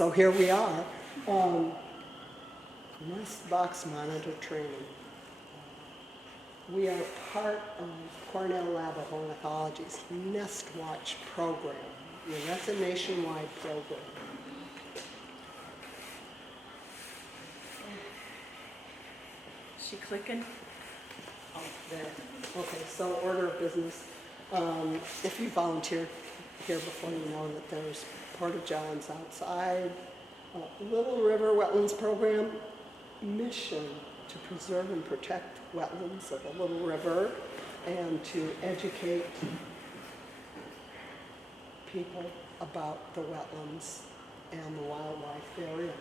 So here we are, nest box monitor training. We are part of Cornell Lab of Ornithology's Nest Watch program. And that's a nationwide program. Is she clicking? Oh, there. Okay, so order of business. If you volunteered here before, you know that there's porta-johns outside. Little River Wetlands Program mission to preserve and protect wetlands of the Little River and to educate people about the wetlands and the wildlife therein.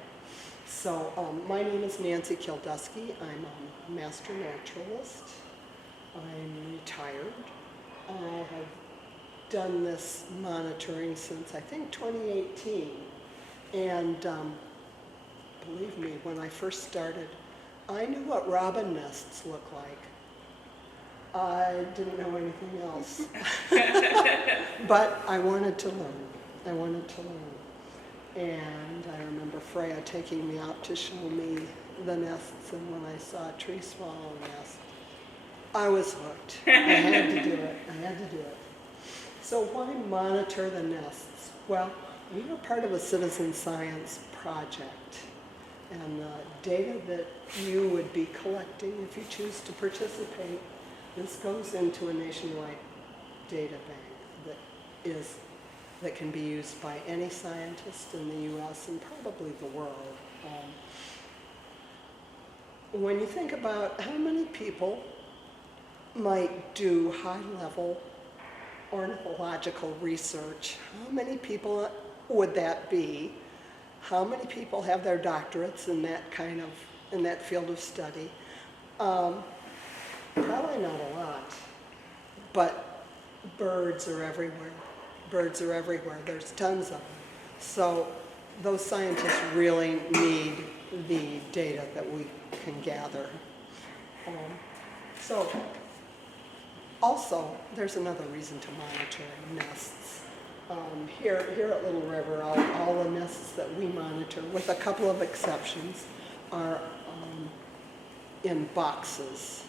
So my name is Nancy Kilduski. I'm a master naturalist. I'm retired. I have done this monitoring since I think 2018. And believe me, when I first started, I knew what robin nests look like. I didn't know anything else. But I wanted to learn. I wanted to learn. And I remember Freya taking me out to show me the nests, and when I saw a tree swallow nest, I was hooked. I had to do it. I had to do it. So why monitor the nests? Well, we were part of a citizen science project, and the data that you would be collecting if you choose to participate, this goes into a nationwide data bank that can be used by any scientist in the U.S. and probably the world. When you think about how many people might do high-level ornithological research, how many people would that be? How many people have their doctorates in that field of study? Probably not a lot, but birds are everywhere. Birds are everywhere. There's tons of them. So those scientists really need the data that we can gather. So also, there's another reason to monitor nests. Here at Little River, all the nests that we monitor, with a couple of exceptions, are in boxes.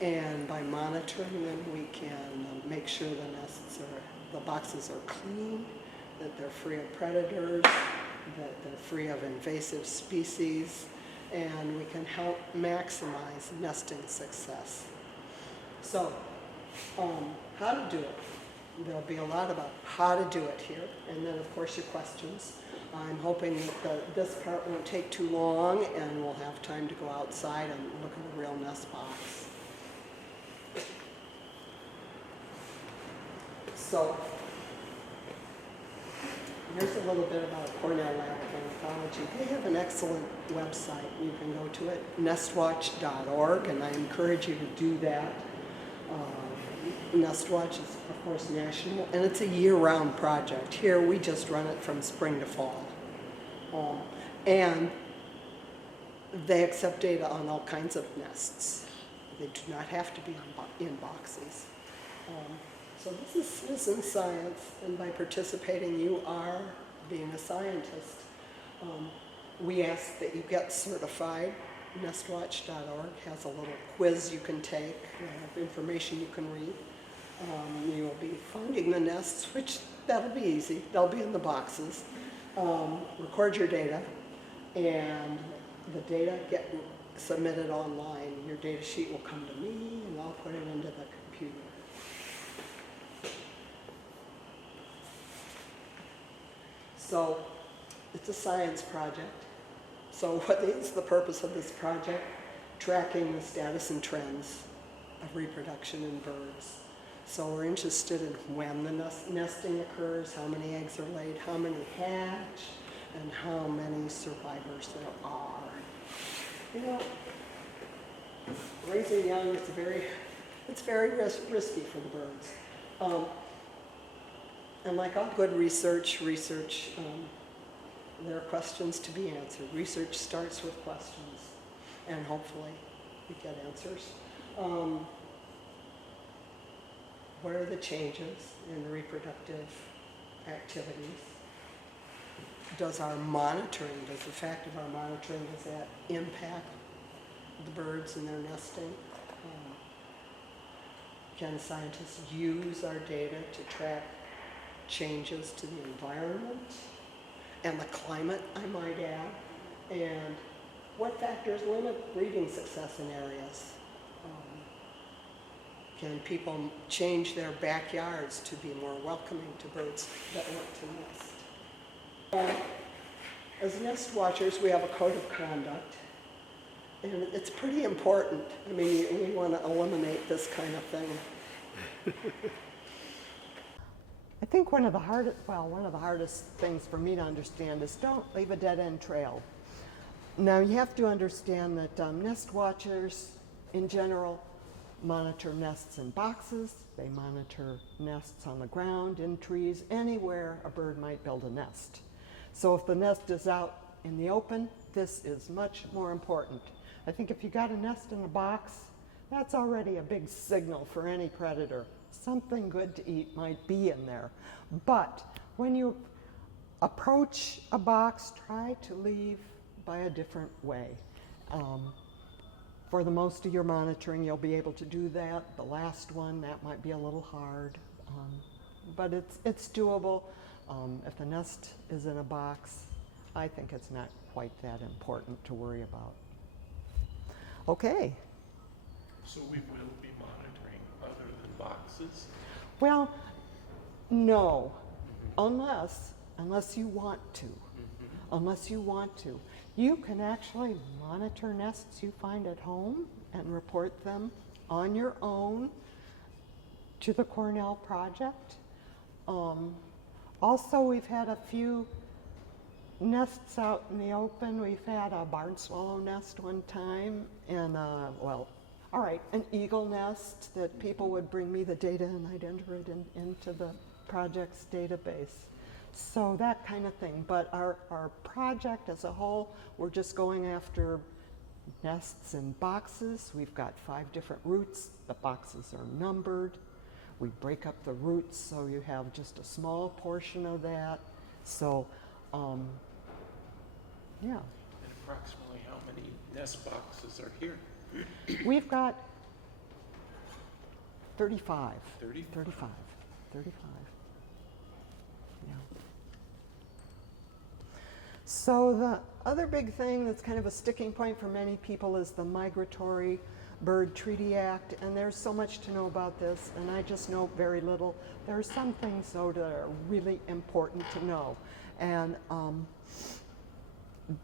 And by monitoring them, we can make sure the boxes are clean, that they're free of predators, that they're free of invasive species, and we can help maximize nesting success. So, how to do it? There'll be a lot about how to do it here, and then of course your questions. I'm hoping that this part won't take too long, and we'll have time to go outside and look at a real nest box. So, here's a little bit about Cornell Lab of Ornithology. They have an excellent website. You can go to it, nestwatch.org, and I encourage you to do that. Nestwatch is, of course, national, and it's a year-round project. Here, we just run it from spring to fall. And they accept data on all kinds of nests. They do not have to be in boxes. So this is citizen science, and by participating, you are being a scientist. We ask that you get certified. Nestwatch.org has a little quiz you can take, information you can read. You will be finding the nests, which that'll be easy. They'll be in the boxes. Record your data, and the data get submitted online. Your data sheet will come to me, and I'll put it into the computer. So it's a science project. So what is the purpose of this project? Tracking the status and trends of reproduction in birds. So we're interested in when the nesting occurs, how many eggs are laid, how many hatch, and how many survivors there are. You know, raising young is it's very risky for the birds. And like all good research, there are questions to be answered. Research starts with questions, and hopefully we get answers. What are the changes in reproductive activities? does our monitoring, does the fact of our monitoring, does that impact the birds and their nesting? Can scientists use our data to track changes to the environment and the climate, I might add? And what factors limit breeding success in areas? Can people change their backyards to be more welcoming to birds that want to nest? As nest watchers, we have a code of conduct, and it's pretty important. I mean, we want to eliminate this kind of thing. I think one of the hardest things for me to understand is don't leave a dead-end trail. Now, you have to understand that nest watchers, in general, monitor nests in boxes. They monitor nests on the ground, in trees, anywhere a bird might build a nest. So if the nest is out in the open, this is much more important. I think if you got a nest in a box, that's already a big signal for any predator. Something good to eat might be in there. But when you approach a box, try to leave by a different way. For the most of your monitoring, you'll be able to do that. The last one, that might be a little hard, but it's doable. If the nest is in a box, I think it's not quite that important to worry about. Okay. So we will be monitoring other than boxes? Well, no, unless you want to. Unless you want to. You can actually monitor nests you find at home and report them on your own to the Cornell project. Also, we've had a few nests out in the open. We've had a barn swallow nest one time, and an eagle nest that people would bring me the data and I'd enter it into the project's database. So that kind of thing. But our project as a whole, we're just going after nests in boxes. We've got 5 different routes. The boxes are numbered. We break up the routes so you have just a small portion of that. So, yeah. And approximately how many nest boxes are here? We've got 35. 35. Yeah. So the other big thing that's kind of a sticking point for many people is the Migratory Bird Treaty Act, and there's so much to know about this, and I just know very little. There are some things, though, that are really important to know. And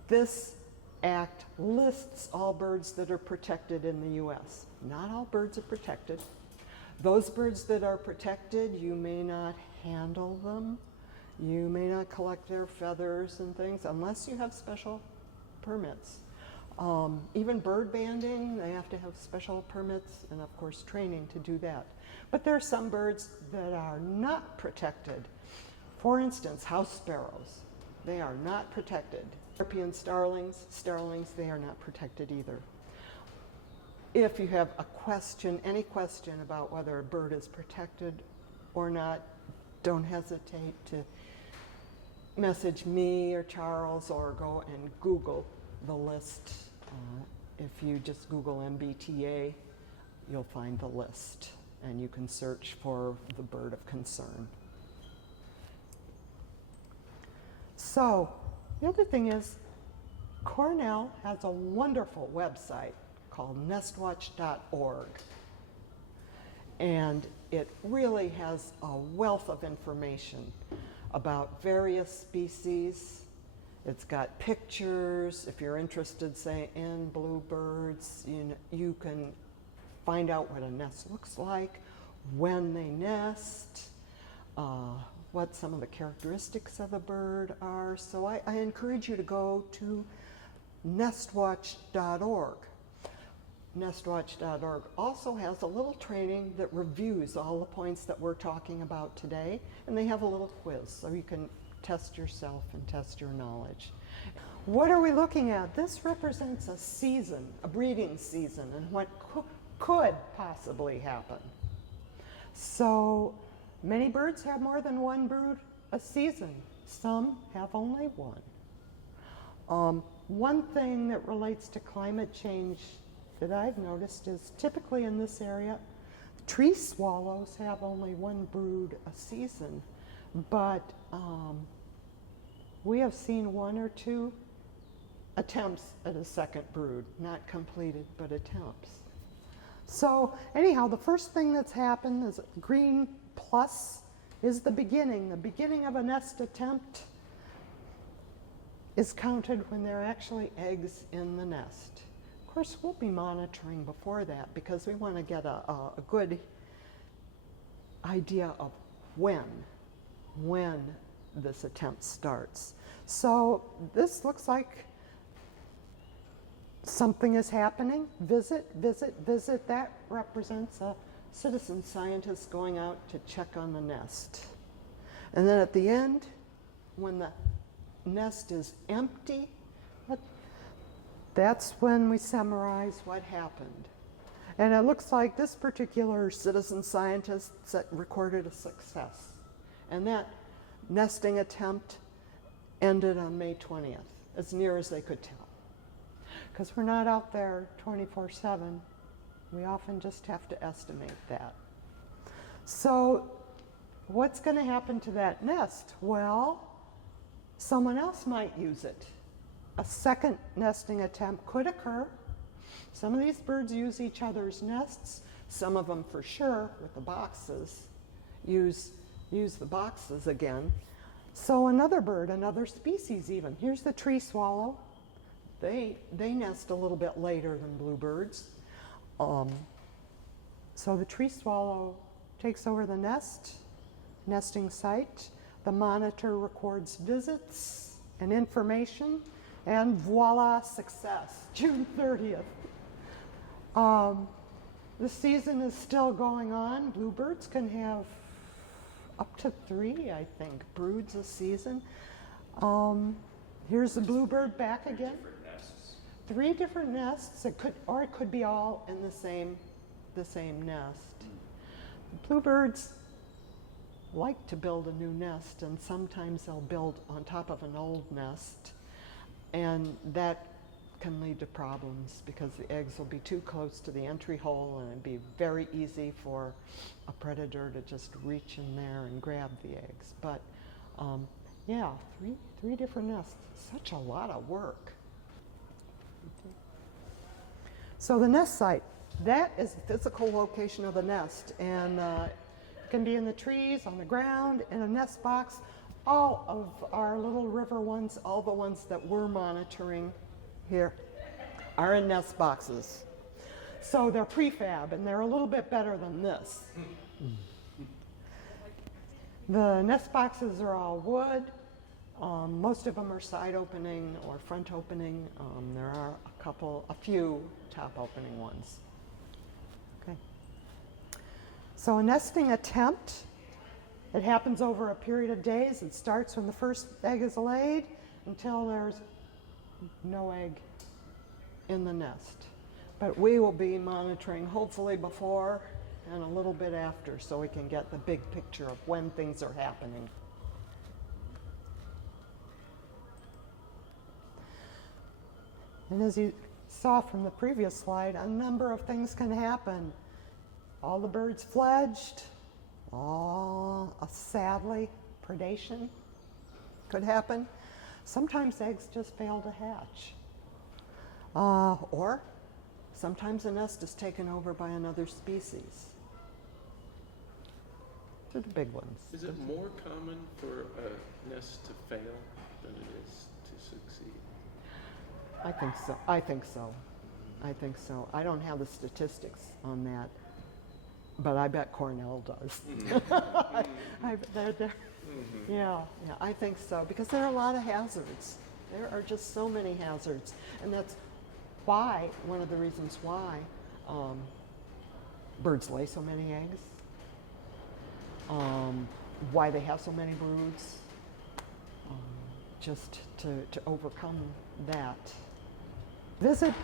this act lists all birds that are protected in the U.S. Not all birds are protected. Those birds that are protected, you may not handle them. You may not collect their feathers and things unless you have special permits. Even bird banding, they have to have special permits and, of course, training to do that. But there are some birds that are not protected. For instance, house sparrows. They are not protected. European starlings, they are not protected either. If you have a question, any question about whether a bird is protected or not, don't hesitate to message me or Charles or go and Google the list. If you just Google MBTA, you'll find the list, and you can search for the bird of concern. So, the other thing is, Cornell has a wonderful website called nestwatch.org, and it really has a wealth of information about various species. It's got pictures. If you're interested, say, in bluebirds, you can find out what a nest looks like, when they nest, what some of the characteristics of a bird are. So I encourage you to go to nestwatch.org. Nestwatch.org also has a little training that reviews all the points that we're talking about today, and they have a little quiz so you can test yourself and test your knowledge. What are we looking at? This represents a season, a breeding season, and what could possibly happen. So many birds have more than one brood a season. Some have only one. One thing that relates to climate change that I've noticed is typically in this area, tree swallows have only one brood a season, but we have seen one or two attempts at a second brood, not completed, but attempts. So anyhow, the first thing that's happened is green plus is the beginning. The beginning of a nest attempt is counted when there are actually eggs in the nest. Of course, we'll be monitoring before that because we want to get a good idea of when this attempt starts. So this looks like something is happening. Visit, visit, visit. That represents a citizen scientist going out to check on the nest. And then at the end, when the nest is empty, that's when we summarize what happened. And it looks like this particular citizen scientist recorded a success. And that nesting attempt ended on May 20th, as near as they could tell. Because we're not out there 24/7. We often just have to estimate that. So what's going to happen to that nest? Well, someone else might use it. A second nesting attempt could occur. Some of these birds use each other's nests. Some of them, for sure, with the boxes, use the boxes again. So another bird, another species even. Here's the tree swallow. They nest a little bit later than bluebirds. So the tree swallow takes over the nesting site. The monitor records visits and information, and voila, success, June 30th. The season is still going on. Bluebirds can have up to 3, I think, broods a season. Here's the bluebird back again. 3 different nests. It could be all in the same nest. Bluebirds like to build a new nest, and sometimes they'll build on top of an old nest, and that can lead to problems because the eggs will be too close to the entry hole, and it'd be very easy for a predator to just reach in there and grab the eggs. But yeah, three different nests. Such a lot of work. So the nest site, that is the physical location of the nest, and it can be in the trees, on the ground, in a nest box. All of our little river ones, all the ones that we're monitoring here, are in nest boxes. So they're prefab, and they're a little bit better than this. The nest boxes are all wood. Most of them are side opening or front opening. There are a few top opening ones. Okay. So a nesting attempt, it happens over a period of days. It starts when the first egg is laid until there's no egg in the nest. But we will be monitoring hopefully before and a little bit after, so we can get the big picture of when things are happening. And as you saw from the previous slide, a number of things can happen. All the birds fledged, sadly, predation could happen. Sometimes eggs just fail to hatch. Or sometimes a nest is taken over by another species. They're the big ones. Is it more common for a nest to fail than it is to succeed? I think so. I don't have the statistics on that, but I bet Cornell does. Yeah, I think so, because there are a lot of hazards. There are just so many hazards, and that's why, one of the reasons why birds lay so many eggs, why they have so many broods, just to overcome that. Visit.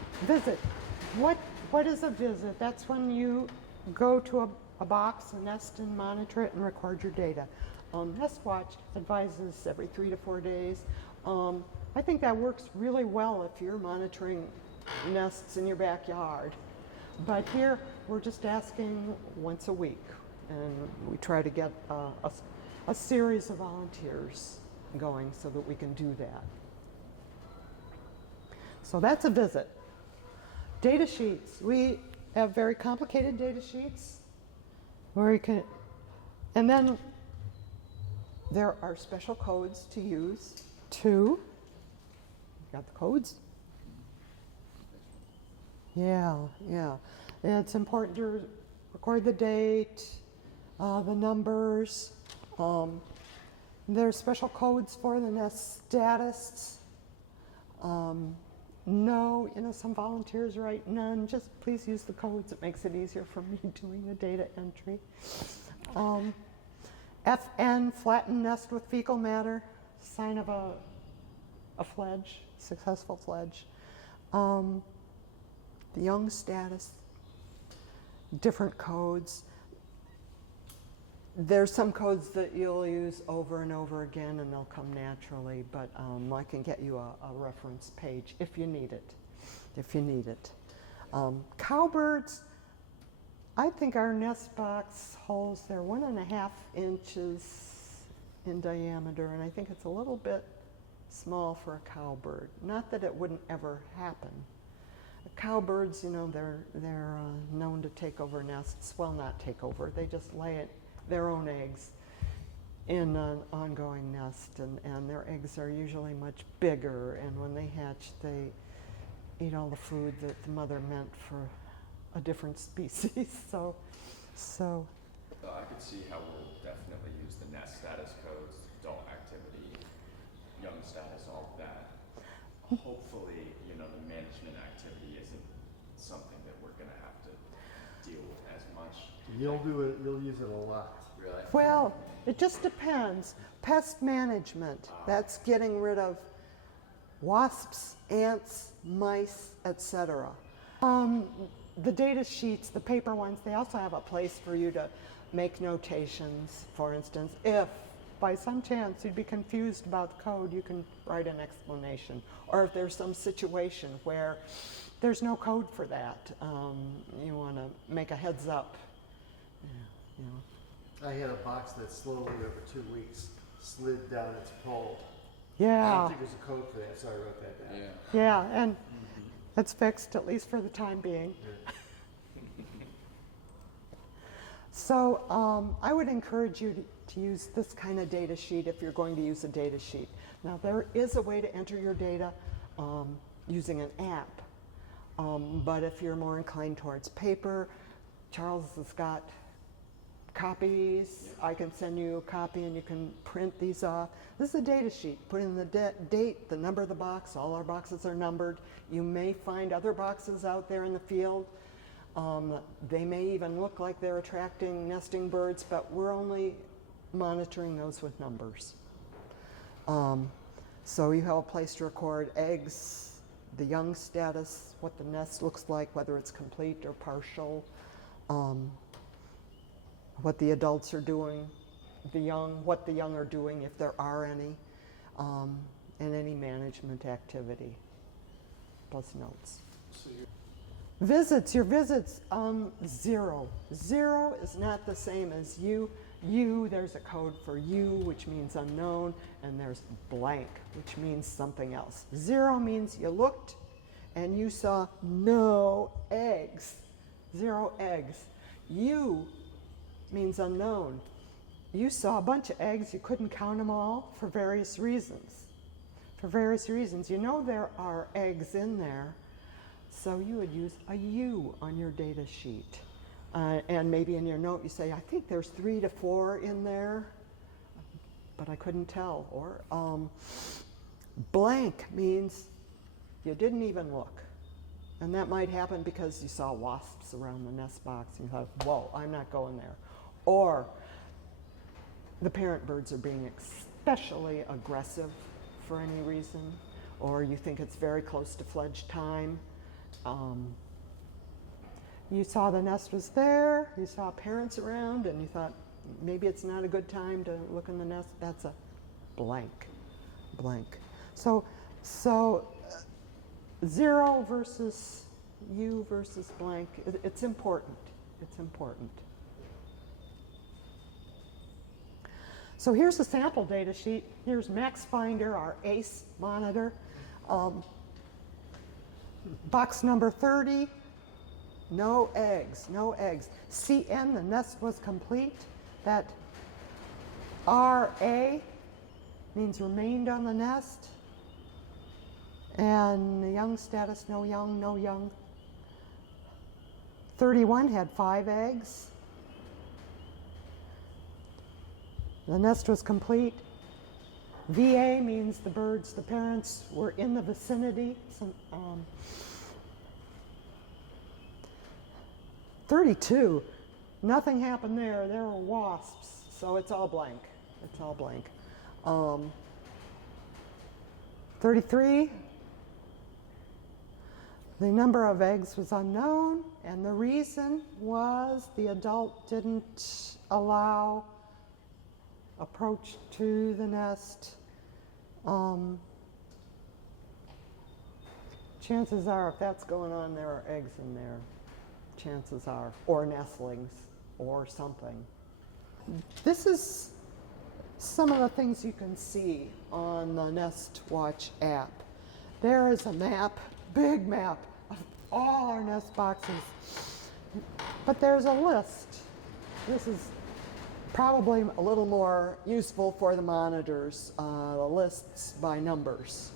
What is a visit? That's when you go to a box, a nest, and monitor it and record your data. Nest Watch advises every 3 to 4 days. I think that works really well if you're monitoring nests in your backyard. But here, we're just asking once a week, and we try to get a series of volunteers going so that we can do that. So that's a visit. Data sheets. We have very complicated data sheets where you can, and then there are special codes to use too. Got the codes? Yeah. It's important to record the date, the numbers. There's special codes for the nest status. No, some volunteers write none. Just please use the codes. It makes it easier for me doing the data entry. FN, flattened nest with fecal matter, sign of a fledge, successful fledge. The young status, different codes. There's some codes that you'll use over and over again and they'll come naturally, but I can get you a reference page if you need it. Cowbirds, I think our nest box holes, they're 1.5 inches in diameter, and I think it's a little bit small for a cowbird. Not that it wouldn't ever happen. Cowbirds, they're known to take over nests. Well, not take over, they just lay their own eggs in an ongoing nest, and their eggs are usually much bigger, and when they hatch, they eat all the food that the mother meant for a different species. So I could see how we'll definitely use the nest status codes, adult activity, young status, all of that. Hopefully, the management activity isn't something that we're going to have to deal with as much. You'll use it a lot. Really? well, it just depends. Pest management, that's getting rid of wasps, ants, mice, etc. The data sheets, the paper ones, they also have a place for you to make notations. For instance, if by some chance you'd be confused about the code, you can write an explanation. Or if there's some situation where there's no code for that, you want to make a heads up. I had a box that slowly over 2 weeks slid down its pole. I Yeah, don't think there's a code for that, so I wrote that down. yeah, and it's fixed, at least for the time being. So I would encourage you to use this kind of data sheet if you're going to use a data sheet. Now, there is a way to enter your data using an app, but if you're more inclined towards paper, Charles has got copies. I can send you a copy and you can print these off. This is a data sheet. Put in the date, the number of the box. All our boxes are numbered. You may find other boxes out there in the field. They may even look like they're attracting nesting birds, but we're only monitoring those with numbers. So you have a place to record eggs, the young status, what the nest looks like, whether it's complete or partial, what the adults are doing, what the young are doing, if there are any, and any management activity, plus notes. Visits, your visits, 0. 0 is not the same as you. There's a code for you, which means unknown, and there's blank, which means something else. 0 means you looked and you saw no eggs. 0 eggs. U means unknown. You saw a bunch of eggs, you couldn't count them all for various reasons. There are eggs in there, so you would use a U on your data sheet. And maybe in your note you say, I think there's 3 to 4 in there, but I couldn't tell. Or blank means you didn't even look. And that might happen because you saw wasps around the nest box and you thought, whoa, I'm not going there. Or the parent birds are being especially aggressive for any reason, or you think it's very close to fledge time. You saw the nest was there, you saw parents around, and you thought, maybe it's not a good time to look in the nest. That's a blank. So 0 versus U versus blank, it's important. It's important. So here's the sample data sheet. Here's MaxFinder, our ACE monitor. Box number 30, no eggs. CN, the nest was complete. That RA means remained on the nest. And the young status, no young. 31 had 5 eggs. The nest was complete. VA means the birds, the parents, were in the vicinity. 32, nothing happened there. There were wasps, so it's all blank. 33, the number of eggs was unknown, and the reason was the adult didn't allow approach to the nest. Chances are, if that's going on, there are eggs in there. Chances are, or nestlings, or something. This is some of the things you can see on the Nest Watch app. There is a map, big map, of all our nest boxes. But there's a list. This is probably a little more useful for the monitors, the lists by numbers.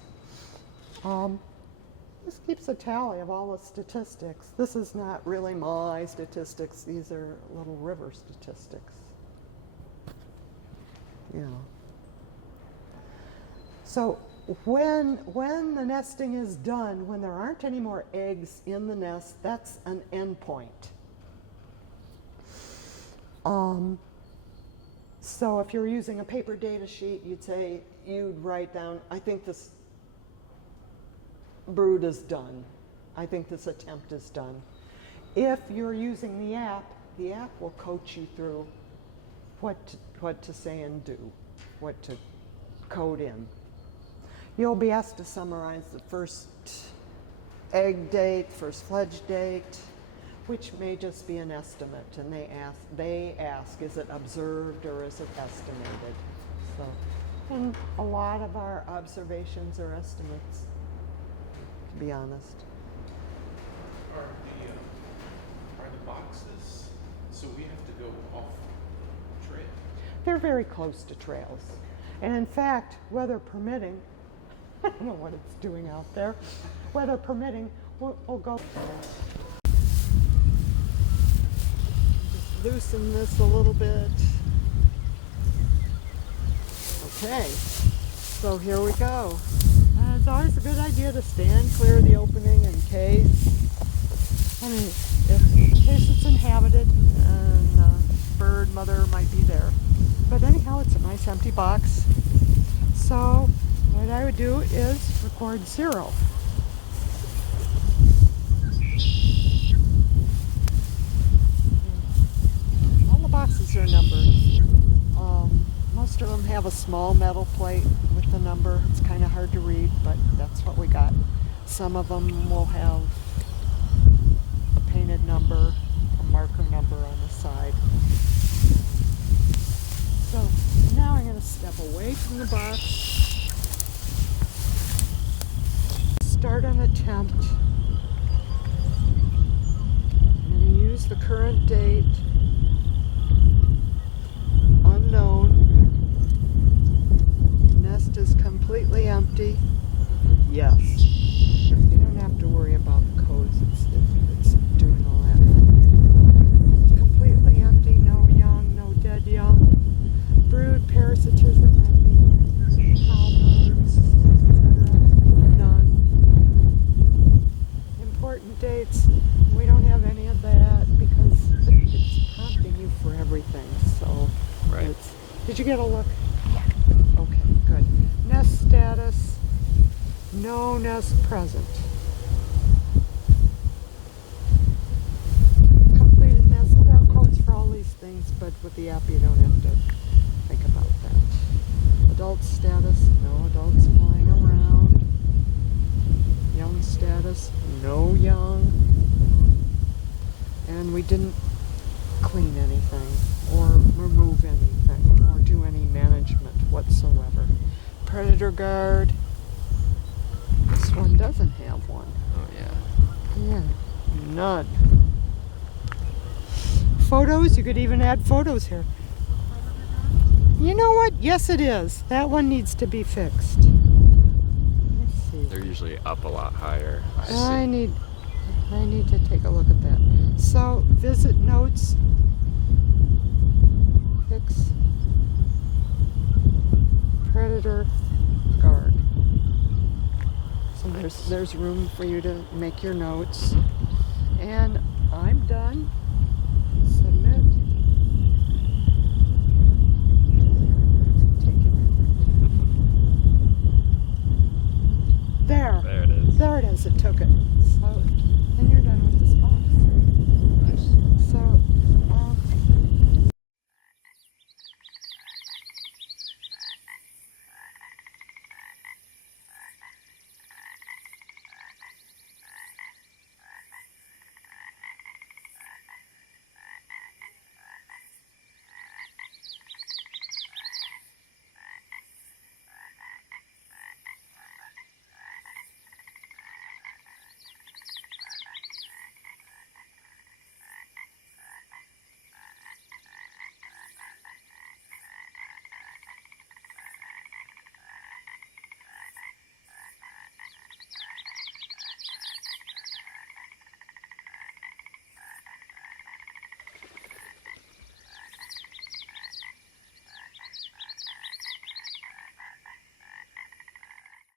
This keeps a tally of all the statistics. This is not really my statistics. These are little river statistics. Yeah. So when the nesting is done, when there aren't any more eggs in the nest, that's an endpoint. So if you're using a paper data sheet, you'd write down, I think this brood is done. I think this attempt is done. If you're using the app will coach you through what to say and do, what to code in. You'll be asked to summarize the first egg date, first fledge date, which may just be an estimate, and they ask, is it observed or is it estimated? So, and a lot of our observations are estimates, to be honest. Are the boxes, so we have to go off trail? They're very close to trails. And in fact, weather permitting, I don't know what it's doing out there, weather permitting, we'll go. Just loosen this a little bit. Okay, so here we go. It's always a good idea to stand clear of the opening in case it's inhabited and bird mother might be there. But anyhow, it's a nice empty box. So what I would do is record 0. All the boxes are numbered. Most of them have a small metal plate with the number. It's kind of hard to read, but that's what we got. Some of them will have a painted number, a marker number on the side. So now I'm going to step away from the box, start an attempt. I'm going to use the current date, unknown. Nest is completely empty. Yes. You don't have to worry about codes. It's doing all that. Completely empty. No young. No dead young. Brood parasitism. Cowbirds, etc. None. Important dates. We don't have any of that because it's prompting you for everything. So, right. Did you get a look? Okay, good. Nest status, no nest present. Completed nest, there are codes for all these things, but with the app, you don't have to think about that. Adult status, no adults flying around. Young status, no young. And we didn't clean anything or remove anything or do any management whatsoever. Predator guard, this one doesn't have one. Oh, yeah. Yeah, none. Photos, you could even add photos here. You know what? Yes, it is. That one needs to be fixed. Let's see. They're usually up a lot higher. I need to take a look at that. So, visit notes. Fix. Predator guard. So there's room for you to make your notes. And I'm done. Submit. There. There it is. There it is. It took it. So, and you're done with this file.